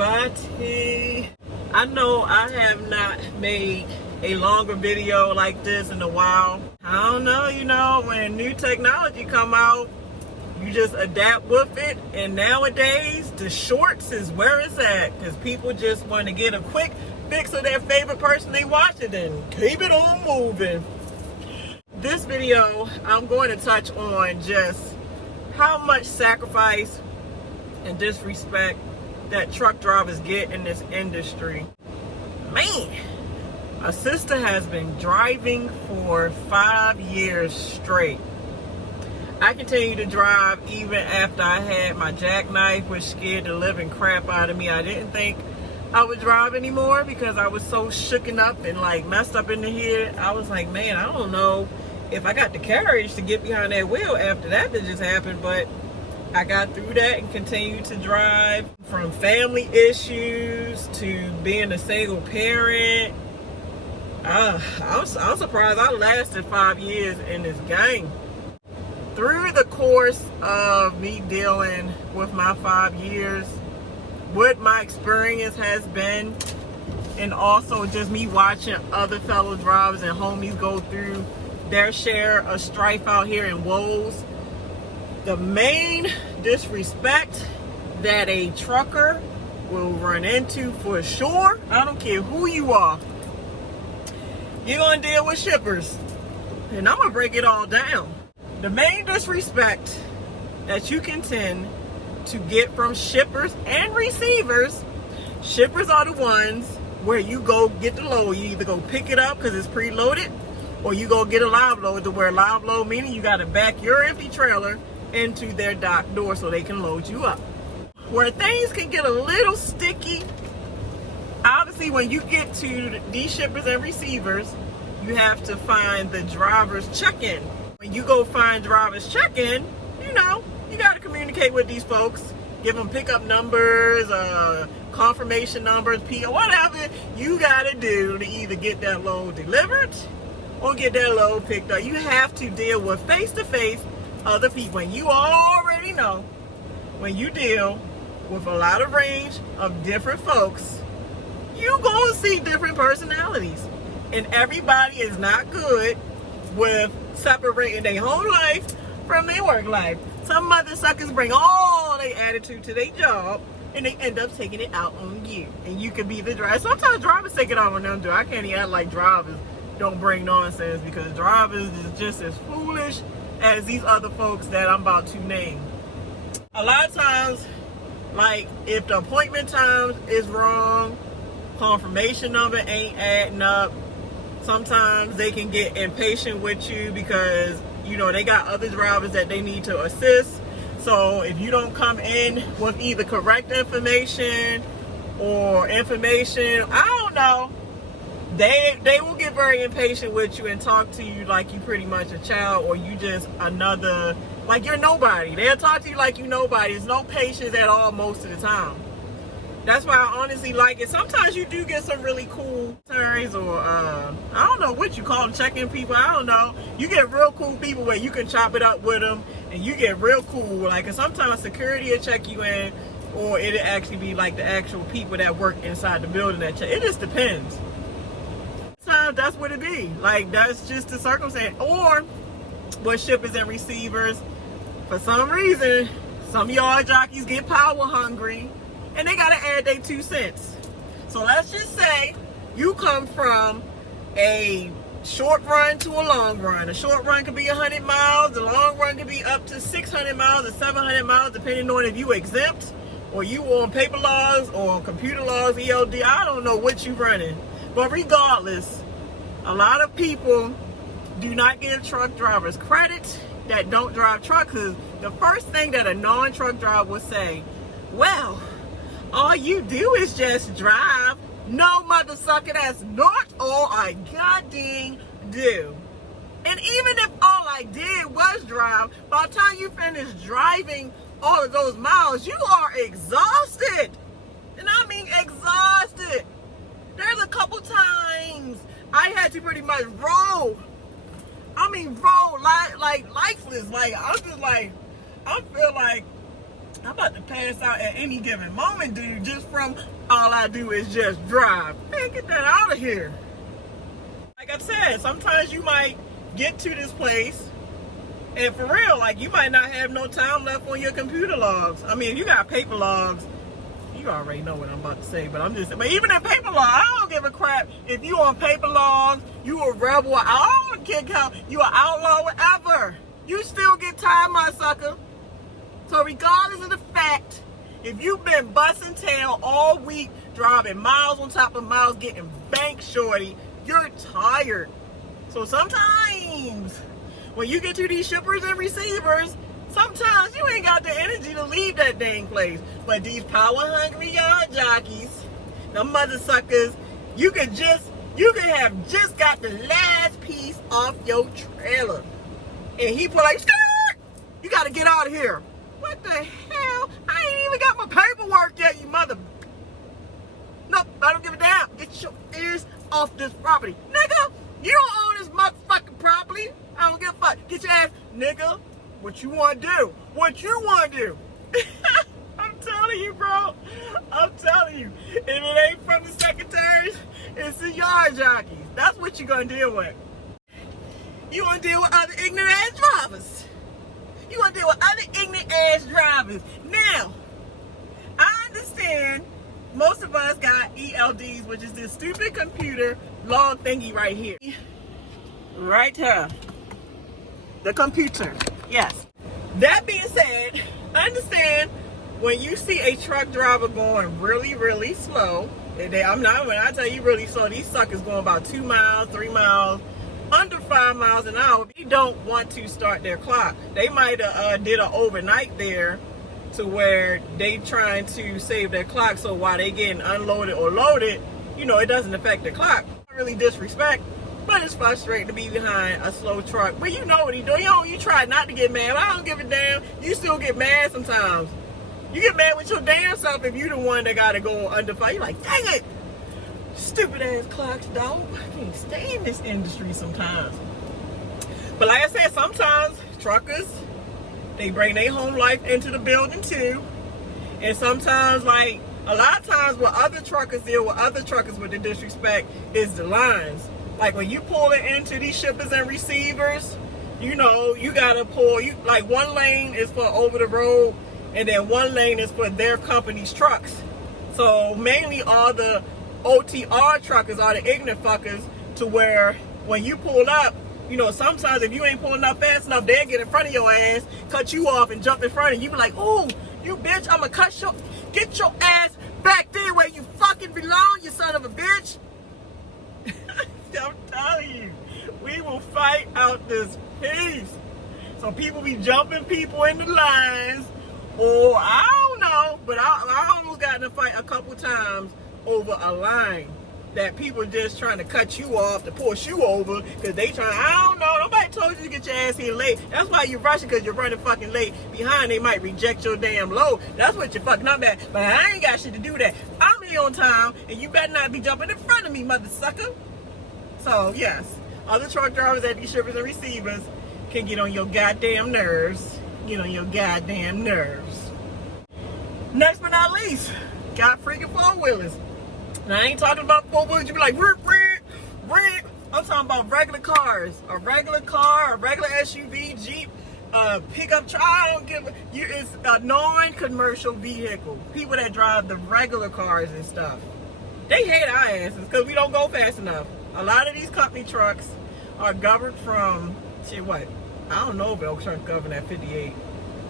everybody. I know I have not made a longer video like this in a while. I don't know, when new technology come out, you just adapt with it. And nowadays, the shorts is where it's at, because people just want to get a quick fix of their favorite person they watching and keep it on moving. This video, I'm going to touch on just how much sacrifice and disrespect that truck drivers get in this industry. Man, a sister has been driving for 5 years straight. I continued to drive even after I had my jackknife, which scared the living crap out of me. I didn't think I would drive anymore because I was so shooken up and like messed up in the head. I was like, man, I don't know if I got the courage to get behind that wheel after that just happened, but I got through that and continued to drive. From family issues to being a single parent, I'm surprised I lasted 5 years in this game. Through the course of me dealing with my 5 years, what my experience has been, and also just me watching other fellow drivers and homies go through their share of strife out here in woes, the main disrespect that a trucker will run into for sure, I don't care who you are, you're gonna deal with shippers. And I'm gonna break it all down. The main disrespect that you can tend to get from shippers and receivers, shippers are the ones where you go get the load. You either go pick it up because it's preloaded, or you go get a live load, to where live load meaning you gotta back your empty trailer into their dock door so they can load you up. Where things can get a little sticky, obviously when you get to these shippers and receivers, you have to find the driver's check-in. When you go find driver's check-in, you got to communicate with these folks, give them pickup numbers, confirmation numbers, PO, whatever you got to do to either get that load delivered or get that load picked up. You have to deal with face-to-face other people. And you already know, when you deal with a lot of range of different folks, you gonna see different personalities. And everybody is not good with separating their home life from their work life. Some mother suckers bring all their attitude to their job and they end up taking it out on you. And you can be the driver. Sometimes drivers take it out on them too. I can't even act like drivers don't bring nonsense, because drivers is just as foolish as these other folks that I'm about to name. A lot of times, like if the appointment time is wrong, confirmation number ain't adding up, sometimes they can get impatient with you because they got other drivers that they need to assist. So if you don't come in with either correct information or information, I don't know, they will get very impatient with you and talk to you like you pretty much a child, or you just another, like you're nobody. They'll talk to you like you nobody. There's no patience at all most of the time. That's why I honestly like it. Sometimes you do get some really cool turns, or I don't know what you call them, check-in people. I don't know. You get real cool people where you can chop it up with them, and you get real cool. Like, and sometimes security will check you in, or it'll actually be like the actual people that work inside the building that check. It just depends. Sometimes that's what it be. Like, that's just the circumstance. Or with shippers and receivers, for some reason, some yard jockeys get power hungry, and they gotta add their 2 cents. So let's just say you come from a short run to a long run. A short run could be 100 miles. The long run could be up to 600 miles or 700 miles, depending on if you exempt or you on paper logs or computer logs, ELD. I don't know what you running. But regardless, a lot of people do not give truck drivers credit that don't drive trucks. Because the first thing that a non-truck driver would say, well, all you do is just drive. No, mother sucker, that's not all I goddamn do. And even if all I did was drive, by the time you finish driving all of those miles, you are exhausted. And I mean exhausted. There's a couple times I had to pretty much roll. I mean roll like lifeless. Like I'm just like, I feel like I'm about to pass out at any given moment, dude, just from all I do is just drive. Man, get that out of here. Like I said, sometimes you might get to this place, and for real, like, you might not have no time left on your computer logs. I mean, if you got paper logs, you already know what I'm about to say, but I'm just, but even in paper logs, I don't give a crap if you on paper logs, you a rebel, I don't care how, you an outlaw, whatever. You still get time, my sucker. So regardless of the fact, if you've been busting tail all week, driving miles on top of miles, getting bank shorty, you're tired. So sometimes when you get to these shippers and receivers, sometimes you ain't got the energy to leave that dang place. But these power-hungry yard jockeys, the mother suckers, you could have just got the last piece off your trailer. And he put like, skirt! You got to get out of here. What the hell? I ain't even got my paperwork yet, you mother. Nope, I don't give a damn. Get your ears off this property. Nigga, you don't own this motherfucking property. I don't give a fuck. Get your ass, nigga. What you want to do? What you want to do? I'm telling you, bro. I'm telling you. If it ain't from the secretaries, it's the yard jockeys. That's what you're going to deal with. You want to deal with other ignorant ass drivers. You want to deal with other ignorant ass drivers. Now, I understand most of us got ELDs, which is this stupid computer log thingy right here. Right here. The computer. Yes. That being said, understand when you see a truck driver going really, really slow, when I tell you really slow, these suckers going about 2 miles, 3 miles, under 5 miles an hour, you don't want to start their clock. They might have did an overnight there to where they trying to save their clock, so while they getting unloaded or loaded, you know, it doesn't affect the clock. Not really disrespect, but it's frustrating to be behind a slow truck. But you know what he doing. You try not to get mad. I don't give a damn. You still get mad sometimes. You get mad with your damn self if you the one that got to go under fire. You like, dang it. Stupid ass clocks, dog. I can't stand this industry sometimes. But like I said, sometimes truckers, they bring their home life into the building too. And sometimes, like, a lot of times what other truckers deal with other truckers with the disrespect is the lines. Like when you pull it into these shippers and receivers, you know, you gotta pull, like one lane is for over the road and then one lane is for their company's trucks. So mainly all the OTR truckers are the ignorant fuckers to where when you pull up, you know, sometimes if you ain't pulling up fast enough, they'll get in front of your ass, cut you off and jump in front and you be like, ooh, you bitch, I'ma get your ass back there where you fucking belong, you son of a bitch. I'm telling you, we will fight out this peace. So people be jumping people in the lines, or I don't know, but I almost got in a fight a couple times over a line that people just trying to cut you off to push you over because they trying, I don't know, nobody told you to get your ass here late. That's why you're rushing, because you're running fucking late behind. They might reject your damn load. That's what you're fucking up at. But I ain't got shit to do that. I'm here on time and you better not be jumping in front of me, mother sucker. So yes, other truck drivers at these shippers and receivers can get on your goddamn nerves. Get on your goddamn nerves. Next but not least, got freaking four-wheelers. Now I ain't talking about four-wheelers, you be like, rip. I'm talking about regular cars. A regular car, a regular SUV, Jeep, pickup truck, I don't give a, it's a non-commercial vehicle. People that drive the regular cars and stuff. They hate our asses because we don't go fast enough. A lot of these company trucks are governed from, I don't know if Elk trucks govern at 58.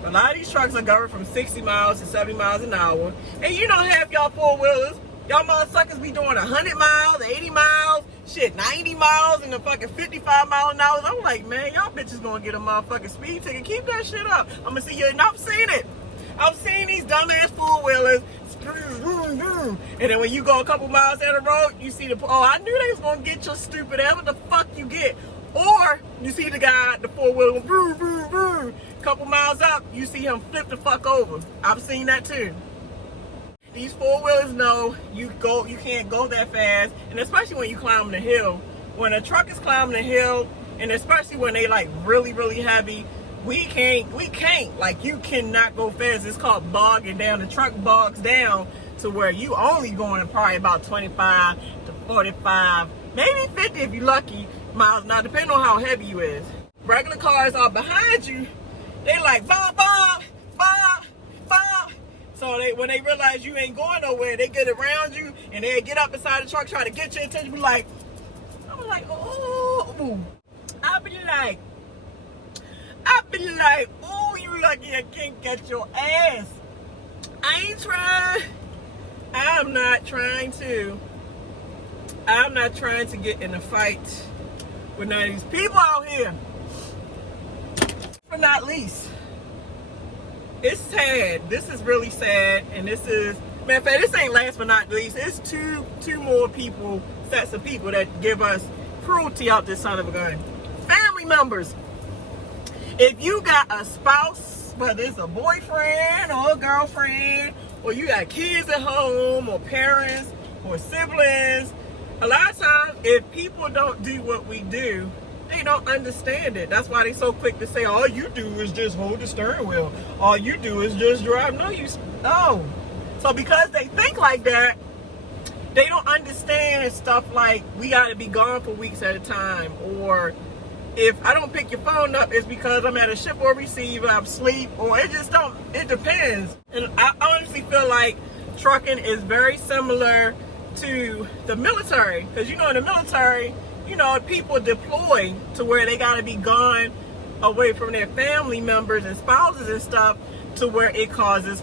A lot of these trucks are governed from 60 miles to 70 miles an hour. And you don't have y'all four-wheelers. Y'all motherfuckers be doing 100 miles, 80 miles, 90 miles, and the fucking 55 mile an hour. I'm like, man, y'all bitches gonna get a motherfucking speed ticket. Keep that shit up. I'm gonna see you, and I've seen it. I've seen these dumbass four-wheelers. And then when you go a couple miles down the road, you see I knew they was gonna get your stupid ass. What the fuck you get? Or you see the guy, the four-wheeler, couple miles up, you see him flip the fuck over. I've seen that too. These four-wheelers know you can't go that fast, and especially when you climbing the hill. When a truck is climbing the hill, and especially when they like really, really heavy, we can't. Like, you cannot go fast. It's called bogging down. The truck bogs down to where you only going probably about 25 to 45, maybe 50 if you're lucky, miles. Now, depending on how heavy you is. Regular cars are behind you. They like, bomb, bomb, bomb, bomb. So when they realize you ain't going nowhere, they get around you and they get up inside the truck, try to get your attention. Be like, I'm like, oh. I'll be like, oh, you lucky I can't get your ass. I ain't trying. I'm not trying to get in a fight with none of these people out here. But not least, it's sad. This is really sad, and this is, matter of fact, this ain't last but not least. It's two more people, sets of people that give us cruelty out this son of a gun. Family members. If you got a spouse, whether it's a boyfriend or a girlfriend, or you got kids at home, or parents, or siblings, a lot of times, if people don't do what we do, they don't understand it. That's why they so quick to say, all you do is just hold the steering wheel. All you do is just drive. No. So because they think like that, they don't understand stuff like, we got to be gone for weeks at a time, or if I don't pick your phone up, it's because I'm at a ship or receive, I'm asleep, or it depends. And I honestly feel like trucking is very similar to the military. Because, in the military, people deploy to where they got to be gone away from their family members and spouses and stuff, to where it causes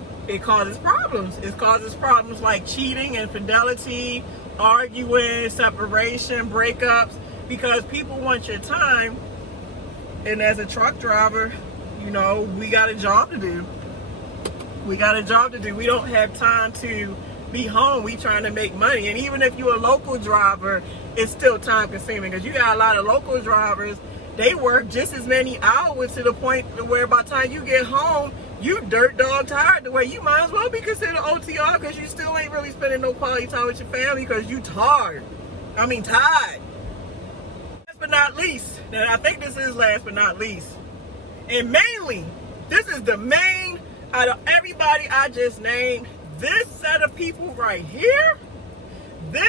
problems. It causes problems like cheating, infidelity, arguing, separation, breakups, because people want your time. And as a truck driver, we got a job to do. We don't have time to be home. We trying to make money. And even if you're a local driver, it's still time consuming, because you got a lot of local drivers, they work just as many hours to the point where by the time you get home, you dirt dog tired, the way you might as well be considered OTR, because you still ain't really spending no quality time with your family because you tired. Tired. Last but not least, and I think this is last but not least, and mainly, this is the main out of everybody I just named. This set of people right here, they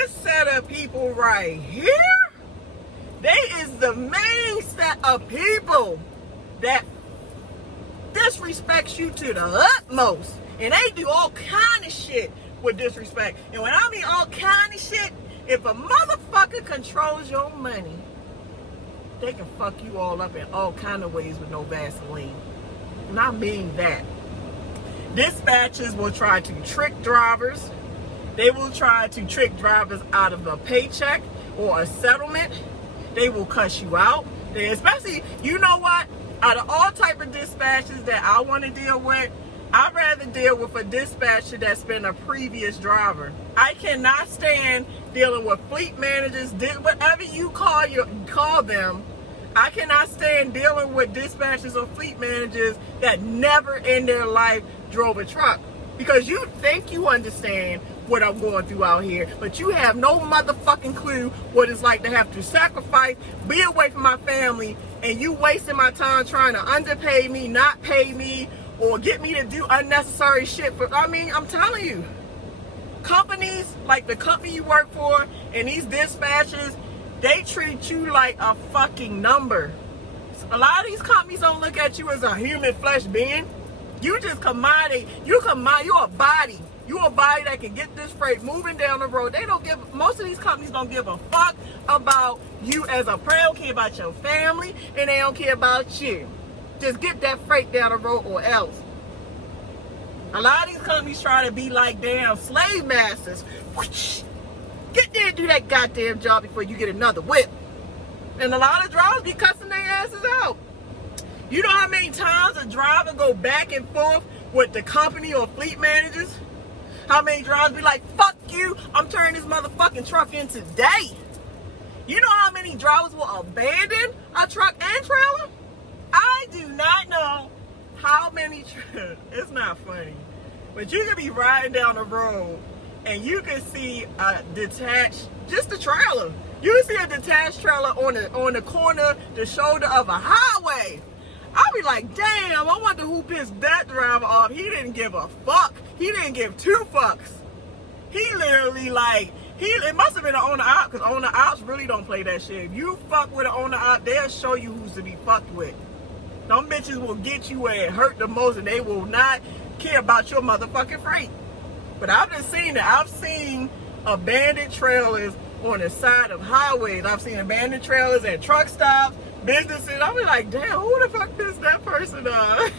is the main set of people that disrespects you to the utmost. And they do all kind of shit with disrespect. And when I mean all kind of shit, if a motherfucker controls your money, they can fuck you all up in all kind of ways with no Vaseline. And I mean that. Dispatchers will try to trick drivers. They will try to trick drivers out of a paycheck or a settlement. They will cuss you out. Especially, you know what? Out of all type of dispatchers that I want to deal with, I'd rather deal with a dispatcher that's been a previous driver. I cannot stand dealing with fleet managers, whatever you call them. I cannot stand dealing with dispatchers or fleet managers that never in their life drove a truck. Because you think you understand what I'm going through out here, but you have no motherfucking clue what it's like to have to sacrifice, be away from my family, and you wasting my time trying to underpay me, not pay me, or get me to do unnecessary shit. I'm telling you, companies like the company you work for and these dispatchers, they treat you like a fucking number. A lot of these companies don't look at you as a human flesh being. You just commodity. You're a body. You're a body that can get this freight moving down the road. Most of these companies don't give a fuck about you as a person. They don't care about your family, and they don't care about you. Just get that freight down the road or else. A lot of these companies try to be like damn slave masters. Get there and do that goddamn job before you get another whip. And a lot of drivers be cussing their asses out. You know how many times a driver go back and forth with the company or fleet managers? How many drivers be like, fuck you, I'm turning this motherfucking truck in today. You know how many drivers will abandon a truck and trailer? I do not know how many, it's not funny, but you could be riding down the road and you can see a detached, just a trailer. You can see a detached trailer on the corner, the shoulder of a highway. I'll be like, damn, I wonder who pissed that driver off. He didn't give a fuck. He didn't give two fucks. He literally like, it must have been an owner op, because owner ops really don't play that shit. If you fuck with an owner op, they'll show you who's to be fucked with. Them bitches will get you where it hurt the most, and they will not care about your motherfucking freight. But I've just seen it. I've seen abandoned trailers on the side of highways. I've seen abandoned trailers at truck stops, businesses. I'll be like, damn, who the fuck pissed that person off?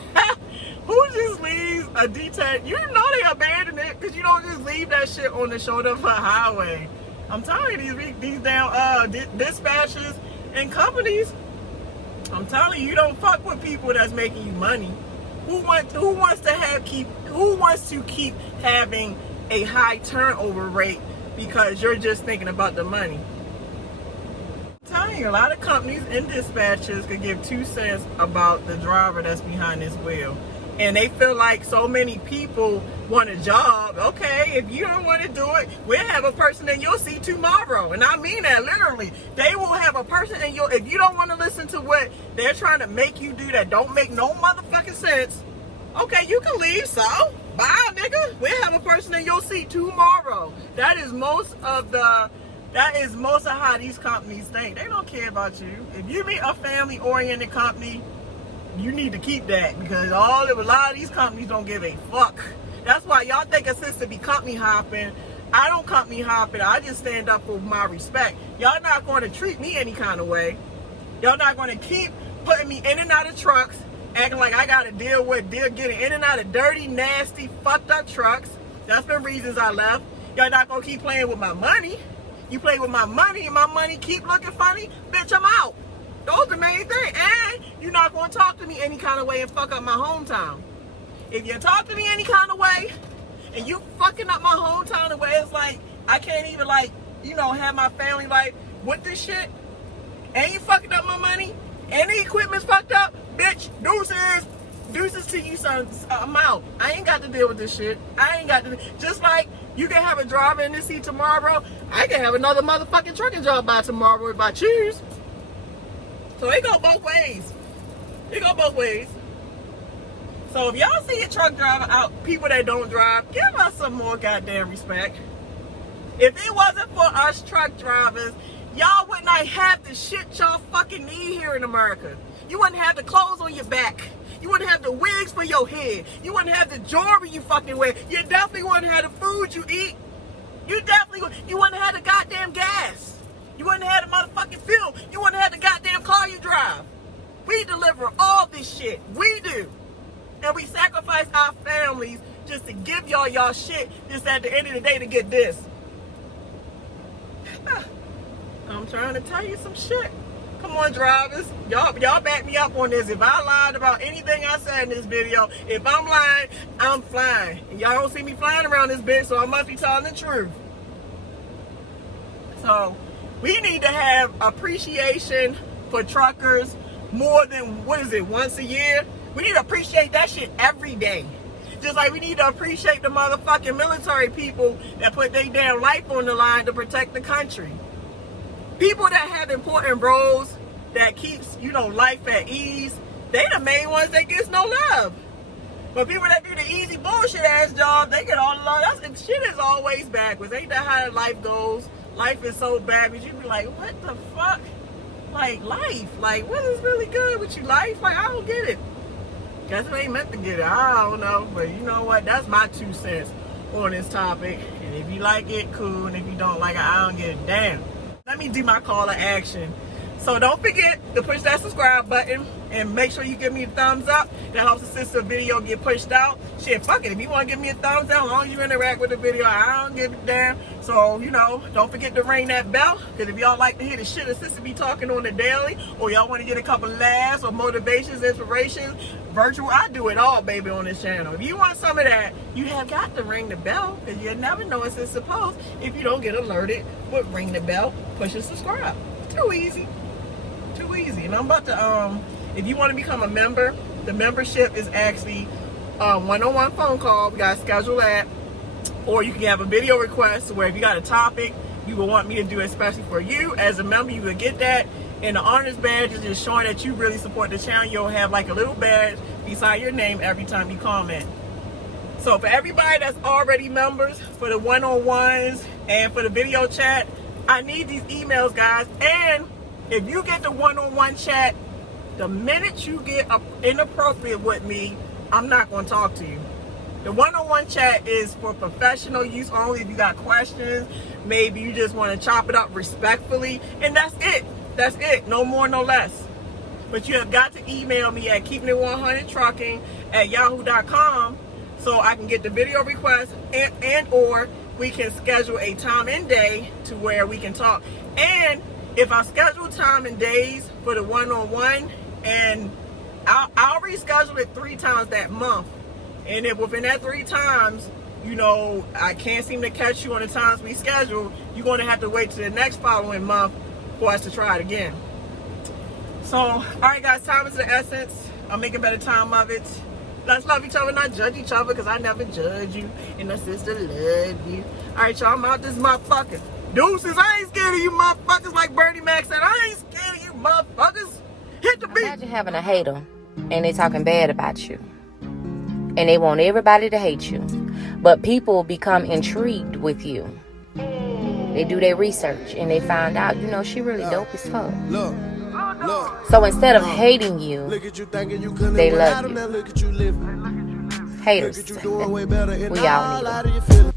Who just leaves a detached? You know they abandoned it, because you don't just leave that shit on the shoulder of a highway. I'm telling you, these damn dispatchers and companies, I'm telling you, you don't fuck with people that's making you money. Who wants to keep having a high turnover rate because you're just thinking about the money? I'm telling you, a lot of companies and dispatchers could give 2 cents about the driver that's behind this wheel. And they feel like so many people want a job. Okay, if you don't want to do it, we'll have a person in your seat tomorrow. And I mean that literally. They will have a person in your, if you don't want to listen to what they're trying to make you do that don't make no motherfucking sense, okay, you can leave, so bye, nigga. We'll have a person in your seat tomorrow. That is most of how these companies think. They don't care about you. If you meet a family-oriented company, you need to keep that, because a lot of these companies don't give a fuck. That's why y'all think it's sense to be company hopping. I don't company hopping. I just stand up for my respect. Y'all not going to treat me any kind of way. Y'all not going to keep putting me in and out of trucks, acting like I got to deal getting in and out of dirty, nasty, fucked up trucks. That's the reasons I left. Y'all not going to keep playing with my money. You play with my money and my money keep looking funny, bitch, I'm out. Those are the main thing. And you're not going to talk to me any kind of way and fuck up my hometown. If you talk to me any kind of way and you fucking up my hometown the way it's like I can't even have my family life with this shit, and you fucking up my money and the equipment's fucked up, bitch, deuces to you, son. I'm out. I ain't got to deal with this shit. Just like you can have a driver in this seat tomorrow, I can have another motherfucking trucking job by tomorrow if I choose. So it go both ways. So if y'all see a truck driver out, people that don't drive, give us some more goddamn respect. If it wasn't for us truck drivers, y'all would not have the shit y'all fucking need here in America. You wouldn't have the clothes on your back. You wouldn't have the wigs for your head. You wouldn't have the jewelry you fucking wear. You definitely wouldn't have the food you eat. You wouldn't have the goddamn gas. You wouldn't have the motherfucking fuel. You wouldn't have the goddamn car you drive. We deliver all this shit. We do. And we sacrifice our families just to give y'all shit just at the end of the day to get this. I'm trying to tell you some shit. Come on, drivers. Y'all back me up on this. If I lied about anything I said in this video, if I'm lying, I'm flying. And y'all don't see me flying around this bitch, so I must be telling the truth. So we need to have appreciation for truckers more than, once a year? We need to appreciate that shit every day. Just like we need to appreciate the motherfucking military people that put their damn life on the line to protect the country. People that have important roles that keeps, life at ease, they the main ones that gets no love. But people that do the easy bullshit ass job, they get all the love. Shit is always backwards. Ain't that how life goes? Life is so backwards. You be like, what the fuck? Like, life. Like, what is really good with you, life? Like, I don't get it. Guess I ain't meant to get it. I don't know. But you know what? That's my 2 cents on this topic. And if you like it, cool. And if you don't like it, I don't give a damn. Let me do my call to action. So don't forget to push that subscribe button and make sure you give me a thumbs up. That helps assist the video get pushed out. Shit, fuck it. If you want to give me a thumbs down, as long as you interact with the video, I don't give a damn. So, don't forget to ring that bell. Because if y'all like to hear the shit that sister be talking on the daily, or y'all want to get a couple laughs or motivations, inspirations, virtual, I do it all, baby, on this channel. If you want some of that, you have got to ring the bell. Because you'll never know it's supposed if you don't get alerted. But ring the bell, push and subscribe. Too easy. And I'm about to, if you want to become a member, the membership is actually a one-on-one phone call. We got to schedule that. Or you can have a video request where if you got a topic you would want me to do especially for you as a member, you would get that. And the honors badge is just showing that you really support the channel. You'll have like a little badge beside your name every time you comment. So for everybody that's already members, for the one-on-ones and for the video chat, I need these emails, guys. And if you get the one-on-one chat, the minute you get inappropriate with me, I'm not going to talk to you. The one-on-one chat is for professional use only. If you got questions, maybe you just want to chop it up respectfully, and that's it. That's it. No more, no less. But you have got to email me at keepingit100trucking@yahoo.com so I can get the video request and or we can schedule a time and day to where we can talk. And if I schedule time and days for the one-on-one, and I'll reschedule it 3 times that month. And if within that 3 times, you know, I can't seem to catch you on the times we schedule, you're going to have to wait to the next following month for us to try it again. So, all right, guys, time is the essence. I'll make a better time of it. Let's love each other, not judge each other, because I never judge you. And my sister love you. All right, y'all, I'm out this motherfucker. Deuces, I ain't scared of you motherfuckers, like Bernie Mac said. I ain't scared of you motherfuckers. Hit the beat. Imagine having a hater and they talking bad about you. And they want everybody to hate you. But people become intrigued with you. They do their research and they find out, you know, she really dope as fuck. Look. So instead of hating you, they love you. Haters. We all need them.